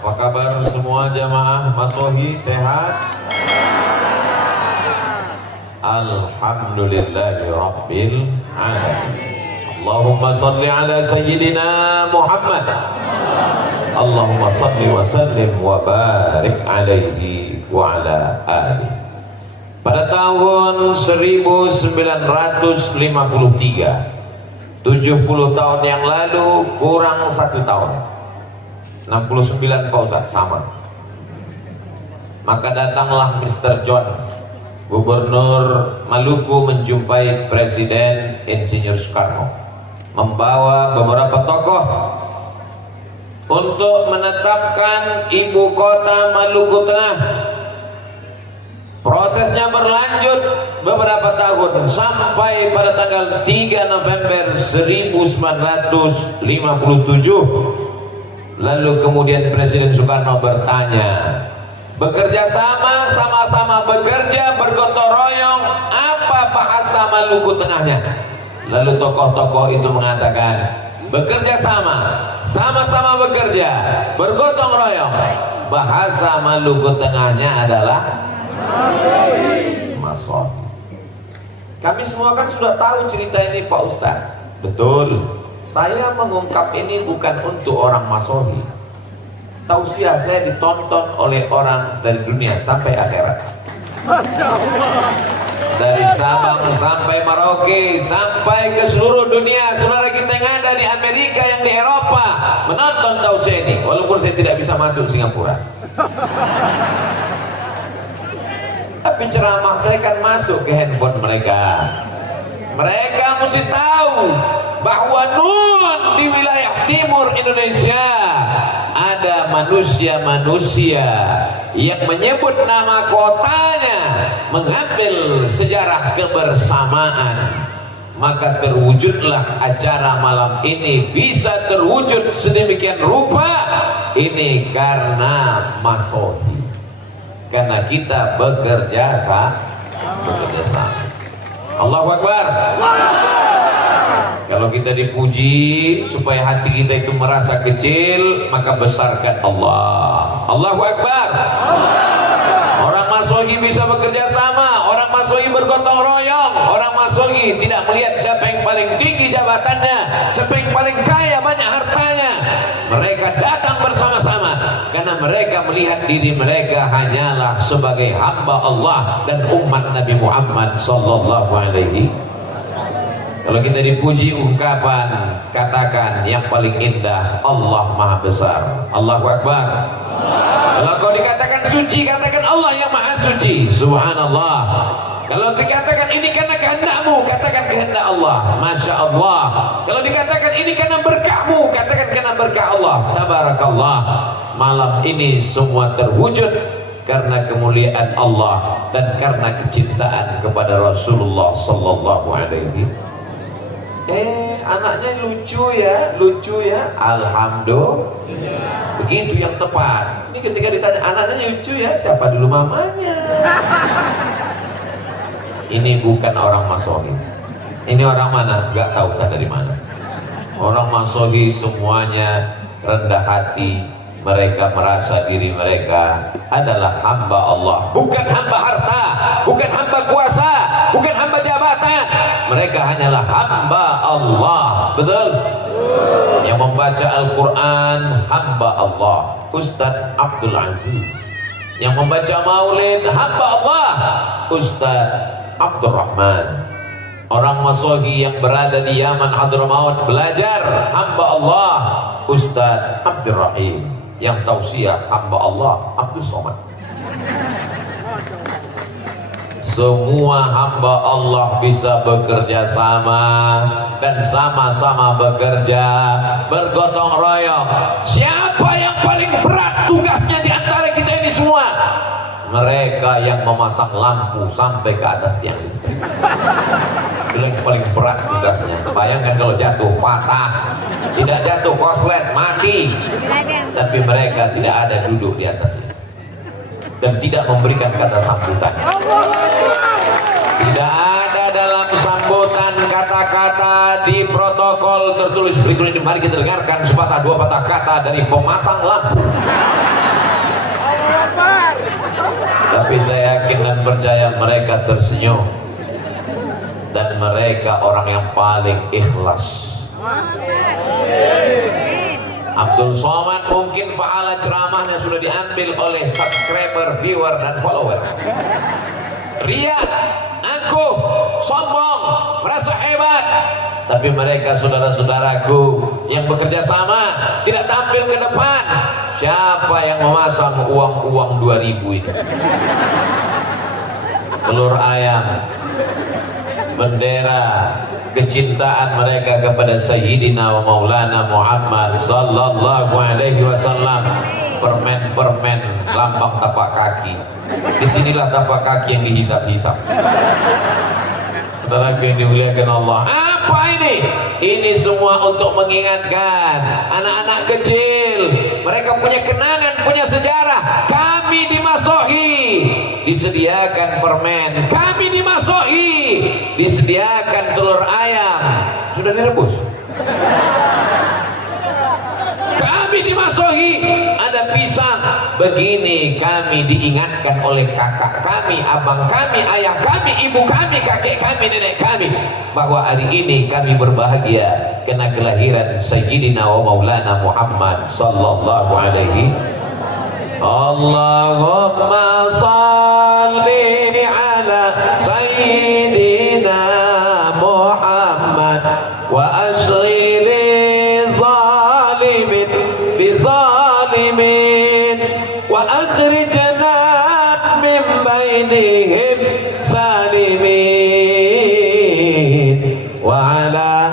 Apa kabar semua jamaah Masohi, sehat? Alhamdulillahi Rabbil Alamin. Allahumma salli ala Sayyidina Muhammad. Allahumma salli wa sallim wa barik alaihi wa ala alihi. Pada tahun 1953, 70 tahun yang lalu, kurang 1 tahun, 69 Pak Ustaz, sama. Maka datanglah Mr. John, Gubernur Maluku, menjumpai Presiden Insinyur Soekarno, membawa beberapa tokoh untuk menetapkan ibu kota Maluku Tengah. Prosesnya berlanjut beberapa tahun sampai pada tanggal 3 November 1957. Lalu kemudian Presiden Soekarno bertanya, bekerja sama-sama bekerja, bergotong royong, apa bahasa Maluku Tengahnya? Lalu tokoh-tokoh itu mengatakan, bekerja sama-sama bekerja, bergotong royong, bahasa Maluku Tengahnya adalah Masohi. Kami semua kan sudah tahu cerita ini Pak Ustaz. Betul. Saya mengungkap ini bukan untuk orang Masohi. Tausiah saya ditonton oleh orang dari dunia sampai akhirat. Dari Sabang sampai Merauke, sampai ke seluruh dunia. Saudara kita yang ada di Amerika, yang di Eropa menonton tausiah ini, walaupun saya tidak bisa masuk Singapura. Tapi ceramah saya kan masuk ke handphone mereka. Mereka mesti tahu bahwa nun di wilayah timur Indonesia ada manusia-manusia yang menyebut nama kotanya, mengambil sejarah kebersamaan. Maka terwujudlah acara malam ini, bisa terwujud sedemikian rupa. Ini karena Masohi, karena kita bekerja sama. Allahu Akbar. Kalau kita dipuji supaya hati kita itu merasa kecil, maka besarkan Allah. Allahu Akbar. Orang Masohi bisa bekerja sama, orang Masohi bergotong royong, orang Masohi tidak melihat siapa yang paling tinggi jabatannya, siapa yang paling kaya banyak hartanya. Mereka datang bersama-sama karena mereka melihat diri mereka hanyalah sebagai hamba Allah dan umat Nabi Muhammad sallallahu alaihi. Kalau kita dipuji ungkapan, katakan yang paling indah, Allah Maha Besar. Allahu Akbar. Kalau kau dikatakan suci, katakan Allah yang Maha Suci. Subhanallah. Kalau dikatakan ini karena kehendakmu, katakan kehendak Allah. Masya Allah. Kalau dikatakan ini karena berkahmu, katakan karena berkah Allah. Tabarakallah. Malam ini semua terwujud karena kemuliaan Allah dan karena kecintaan kepada Rasulullah sallallahu alaihi. Anaknya lucu ya. Alhamdulillah. Begitu yang tepat. Ini ketika ditanya anaknya lucu ya, siapa dulu mamanya? Ini bukan orang Masohi. Ini orang mana? Gak tahu dari mana. Orang Masohi semuanya rendah hati. Mereka merasa diri mereka adalah hamba Allah, bukan hamba harta, bukan hamba kuasa, bukan hamba jabatan. Mereka hanyalah hamba Allah. Betul? Yang membaca Al-Quran hamba Allah, Ustadz Abdul Aziz. Yang membaca Maulid hamba Allah, Ustadz Abdul Rahman. Orang Masohi yang berada di Yaman Hadramaut belajar hamba Allah, Ustadz Abdul Rahim. Yang tausiah hamba Allah Abdul Somad. Semua hamba Allah bisa bekerja sama dan sama-sama bekerja, bergotong royong. Siapa yang paling berat tugasnya di antara kita ini semua? Mereka yang memasang lampu sampai ke atas tiang listrik. Itu yang paling berat tugasnya. Bayangkan kalau jatuh patah, tidak jatuh korslet mati, tapi mereka tidak ada duduk di atasnya dan tidak memberikan kata sambutan. Tidak ada dalam sambutan kata-kata di protokol tertulis berikut ini. Mari kita dengarkan sepatah dua patah kata dari pemasang lampu. yakin dan percaya mereka tersenyum dan mereka orang yang paling ikhlas. Abdul Somad mungkin pahala ceramahnya sudah diambil oleh subscriber, viewer dan follower. Ria, angkuh, sombong, merasa hebat. Tapi mereka saudara-saudaraku yang bekerja sama tidak tampil ke depan. Siapa yang memasang uang-uang 2000 itu? Telur ayam, bendera kecintaan mereka kepada Sayyidina wa Maulana Muhammad sallallahu alaihi wasallam, permen-permen lambang tapak kaki. Disinilah tapak kaki yang dihisap-hisap. Saudara yang dimuliakan Allah, apa ini? Ini semua untuk mengingatkan anak-anak kecil. Mereka punya kenangan, punya sejarah. Kami dimasohi, disediakan permen. Kami dimasohi, disediakan telur ayam. Sudah direbus. Kami dimasohi, ada pisang. Begini kami diingatkan oleh kakak kami, abang kami, ayah kami, ibu kami, kakek kami, nenek kami, bahwa hari ini kami berbahagia karena kelahiran Sayyidina wa Maulana Muhammad sallallahu alaihi. Allahumma salli ala Sayyidina Muhammad wa asghiri zalimin bizalimin wa akhrijna min bainihim salimin wa ala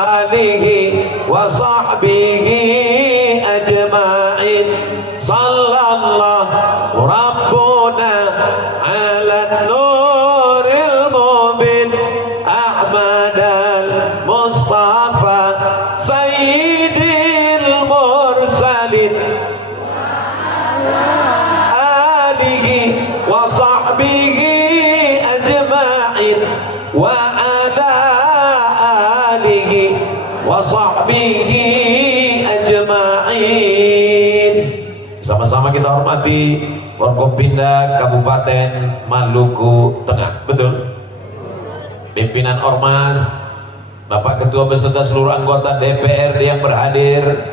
alihi wa sahbihi ajma'in. Sallallahu rabbuna ala nuril mubin Ahmad al-Mustafa Sayyidil mursalin alihi wa sahbihi ajma'in wa ala alihi wa sahbihi ajma'in. Sama-sama kita hormati Forkopimda Kabupaten Maluku Tengah. Betul? Pimpinan Ormas, Bapak Ketua beserta seluruh anggota DPRD yang berhadir,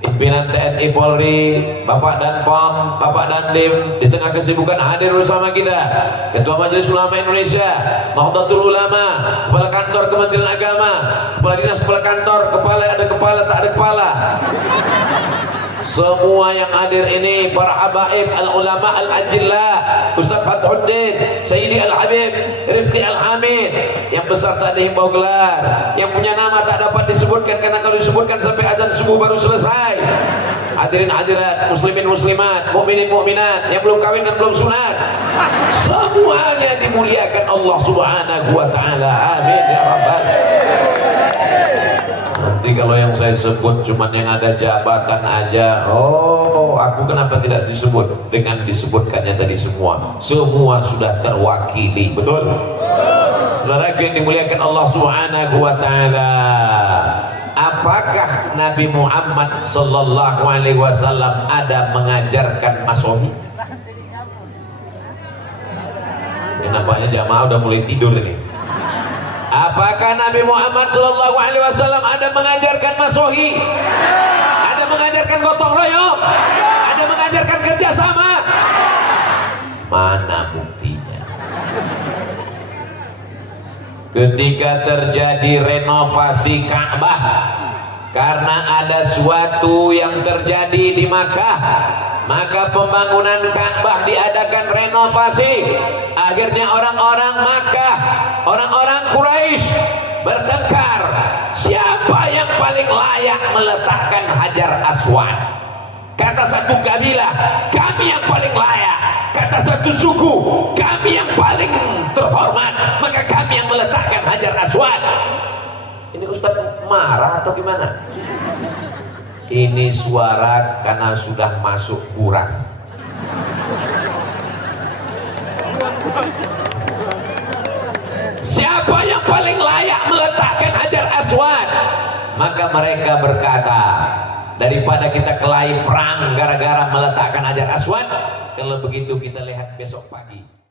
pimpinan TNI Polri, Bapak Danpom, Bapak Dandim, di tengah kesibukan hadir bersama kita, Ketua Majelis Ulama Indonesia, Nahdlatul Ulama, Kepala Kantor Kementerian Agama, Kepala Dinas, Kepala Kantor, ada kepala, tak ada kepala. Semua yang hadir ini, para habaib al-ulama al-ajillah, Ustaz Fathuddin, Sayyidi al-Habib, Rifqi al-Hamid, yang besar tak dihimbau gelar, yang punya nama tak dapat disebutkan karena kalau disebutkan sampai azan subuh baru selesai. Hadirin hadirat, muslimin muslimat, mukminin mukminat, yang belum kawin dan belum sunat, semuanya dimuliakan Allah Subhanahu wa taala. Amin ya rabbal. Nanti kalau yang saya sebut cuman yang ada jabatan aja, oh aku kenapa tidak disebut? Dengan disebutkannya tadi semua sudah terwakili. Betul? Saudara yang dimuliakan Allah Subhanahu wa taala, apakah Nabi Muhammad sallallahu alaihi wasallam ada mengajarkan masohi? Ini nampaknya jamaah udah mulai tidur ini. Apakah Nabi Muhammad sallallahu alaihi wasallam ada mengajarkan masohi? Ada mengajarkan gotong royong? Ada mengajarkan kerjasama? Mana buktinya? Ketika terjadi renovasi Ka'bah, karena ada suatu yang terjadi di Makkah, maka pembangunan Ka'bah diadakan renovasi. Akhirnya orang-orang Makkah, orang-orang Quraisy bertengkar, siapa yang paling layak meletakkan Hajar Aswad. Kata satu kabilah, kami yang paling layak. Kata satu suku, kami yang paling terhormat, maka kami yang meletakkan Hajar Aswad. Ini Ustaz marah atau gimana? Ini suara karena sudah masuk kuras. Siapa yang paling layak meletakkan Hajar Aswad? Maka mereka berkata, daripada kita kelahi perang gara-gara meletakkan Hajar Aswad, Kalau begitu kita lihat besok pagi.